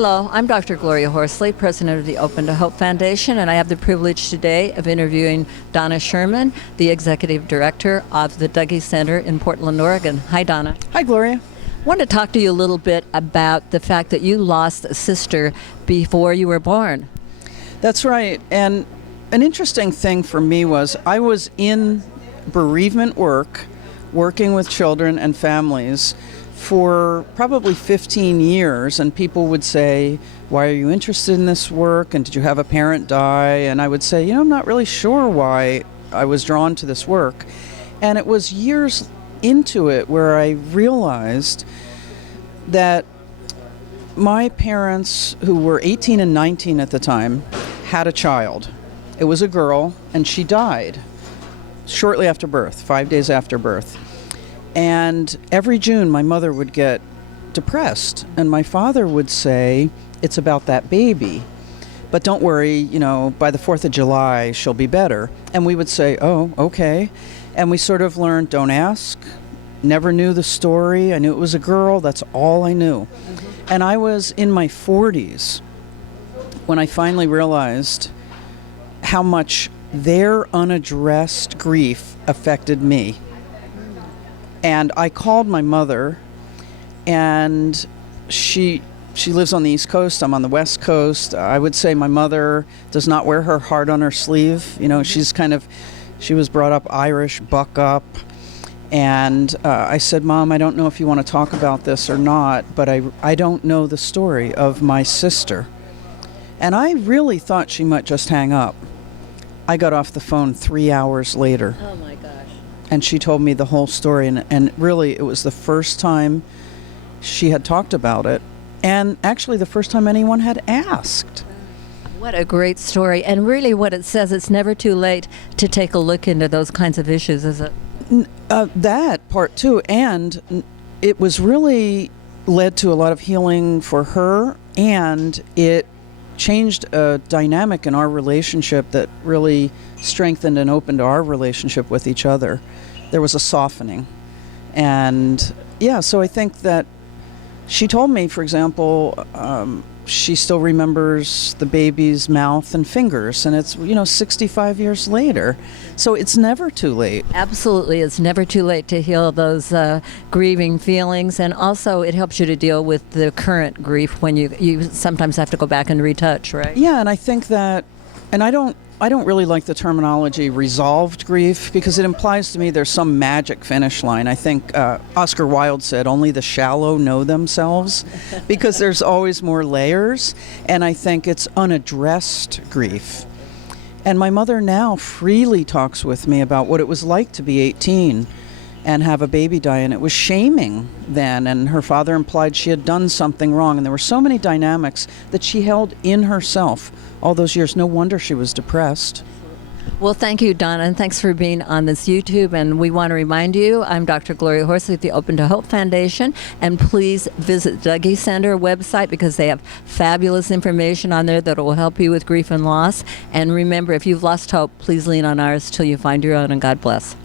Hello, I'm Dr. Gloria Horsley, president of the Open to Hope Foundation, and I have the privilege today of interviewing Donna Shuurman, the executive director of the Dougy Center in Portland, Oregon. Hi, Donna. Hi, Gloria. I want to talk to you a little bit about the fact that you lost a sister before you were born. That's right. And an interesting thing for me was I was in bereavement work, working with children and families for probably 15 years, and people would say, why are you interested in this work, and did you have a parent die? And I would say, I'm not really sure why I was drawn to this work. And it was years into it where I realized that my parents, who were 18 and 19 at the time, had a child. It was a girl, and she died shortly after birth, 5 days after birth. And every June, my mother would get depressed, and my father would say, it's about that baby. But don't worry, by the 4th of July, she'll be better. And we would say, oh, okay. And we sort of learned, don't ask, never knew the story. I knew it was a girl, that's all I knew. Mm-hmm. And I was in my 40s when I finally realized how much their unaddressed grief affected me. And I called my mother, and she lives on the East Coast, I'm on the West Coast. I would say my mother does not wear her heart on her sleeve. She was brought up Irish, buck up. And I said, Mom, I don't know if you want to talk about this or not, but I don't know the story of my sister. And I really thought she might just hang up. I got off the phone 3 hours later. Oh my gosh. And she told me the whole story, and really it was the first time she had talked about it, and actually the first time anyone had asked. What a great story. And really what it says, it's never too late to take a look into those kinds of issues, is it? That part too, and it was really led to a lot of healing for her, and it changed a dynamic in our relationship that really strengthened and opened our relationship with each other. There was a softening. And so I think that she told me, for example, she still remembers the baby's mouth and fingers, and it's 65 years later. So it's never too late. Absolutely, it's never too late to heal those grieving feelings, and also it helps you to deal with the current grief when you sometimes have to go back and retouch, right? Yeah, and I think that, and I don't really like the terminology resolved grief, because it implies to me there's some magic finish line. I think Oscar Wilde said only the shallow know themselves, because there's always more layers, and I think it's unaddressed grief. And my mother now freely talks with me about what it was like to be 18 and have a baby die, and it was shaming then, and her father implied she had done something wrong, and there were so many dynamics that she held in herself all those years. No wonder she was depressed. Well, thank you, Donna, and thanks for being on this YouTube. And we want to remind you, I'm Dr. Gloria Horsley at the Open to Hope Foundation, and please visit the Dougy Center website, because they have fabulous information on there that will help you with grief and loss. And remember, if you've lost hope, please lean on ours till you find your own, and God bless.